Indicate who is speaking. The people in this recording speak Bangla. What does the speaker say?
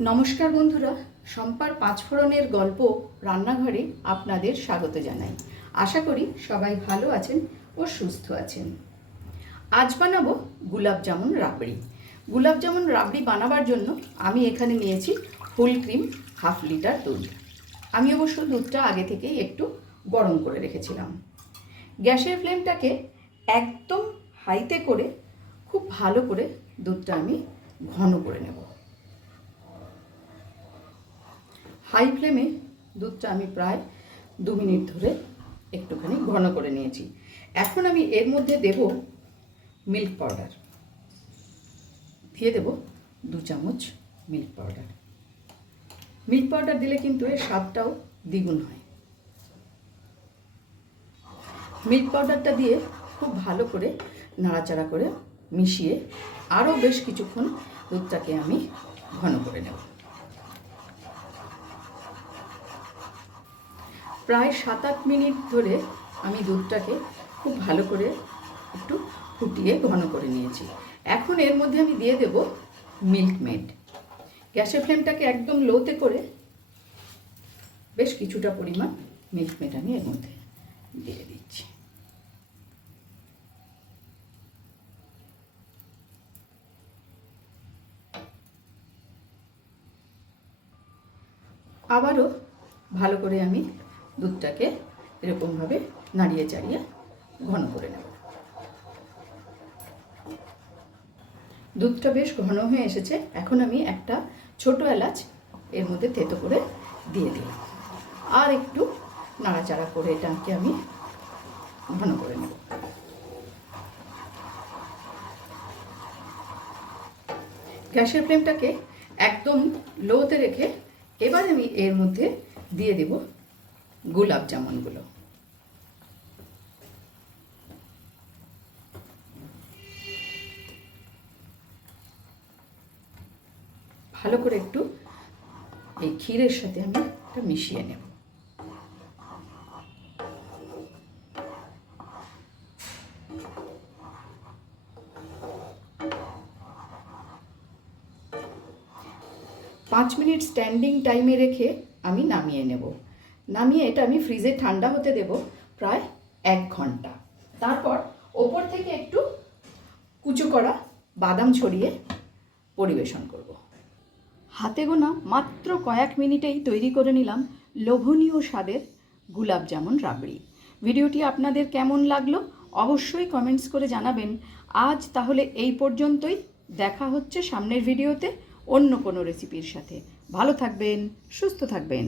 Speaker 1: নমস্কার বন্ধুরা সম্পার পাঁচফোড়নের গল্প রান্নাঘরে আপনাদের স্বাগত জানাই। আশা করি সবাই ভালো আছেন ও সুস্থ আছেন। আজ বানাবো গুলাব জামুন রাবড়ি। গুলাব জামুন রাবড়ি বানাবার জন্য আমি এখানে নিয়েছি ফুল ক্রিম হাফ লিটার দুধ। আমি অবশ্য দুধটা আগে থেকেই একটু গরম করে রেখেছিলাম। গ্যাসের ফ্লেমটাকে একদম হাইতে করে খুব ভালো করে দুধটা আমি ঘন করে নেব। হাই ফ্লেমে দুধটা আমি প্রায় দু মিনিট ধরে একটুখানি ঘন করে নিয়েছি। এখন আমি এর মধ্যে দেব মিল্ক পাউডার দিয়ে দেব দু চামচ মিল্ক পাউডার মিল্ক পাউডার দিলে কিন্তু এর স্বাদটাও দ্বিগুণ হয়। মিল্ক পাউডারটা দিয়ে খুব ভালো করে নাড়াচাড়া করে মিশিয়ে আরও বেশ কিছুক্ষণ দুধটাকে আমি ঘন করে নেব। প্রায় সাত আট মিনিট ধরে আমি দুধটাকে খুব ভালো করে একটু ফুটিয়ে ঘন করে নিয়েছি। এখন এর মধ্যে আমি দিয়ে দেব মিল্ক মেড। গ্যাসের ফ্লেমটাকে একদম লোতে করে বেশ কিছুটা পরিমাণ মিল্ক মেড আমি এর মধ্যে দিয়ে দিচ্ছি। আবারও ভালো করে আমি দুধটাকে এরকমভাবে নাড়িয়ে চাড়িয়ে ঘন করে নেব। দুধটা বেশ ঘন হয়ে এসেছে। এখন আমি একটা ছোট এলাচ এর মধ্যে থেতো করে দিয়ে দিলাম। আর একটু নাড়াচাড়া করে এটাকে আমি ঘন করে নেব। গ্যাসের ফ্লেমটাকে একদম লোতে রেখে এবার আমি এর মধ্যে দিয়ে দেব গোলাপ জামুনগুলো। ভালো করে একটু এই ক্ষীরের সাথে আমি এটা মিশিয়ে নেব। পাঁচ মিনিট স্ট্যান্ডিং টাইমে রেখে আমি নামিয়ে নেব। নামিয়ে এটা আমি ফ্রিজে ঠান্ডা হতে দেব প্রায় এক ঘণ্টা। তারপর ওপর থেকে একটু কুচো করা বাদাম ছড়িয়ে পরিবেশন করব। হাতে গোনা মাত্র কয়েক মিনিটেই তৈরি করে নিলাম লোভনীয় স্বাদের গুলাব জামুন রাবড়ি। ভিডিওটি আপনাদের কেমন লাগল অবশ্যই কমেন্টস করে জানাবেন। আজ তাহলে এই পর্যন্তই। দেখা হচ্ছে সামনের ভিডিওতে অন্য কোনো রেসিপির সাথে। ভালো থাকবেন, সুস্থ থাকবেন।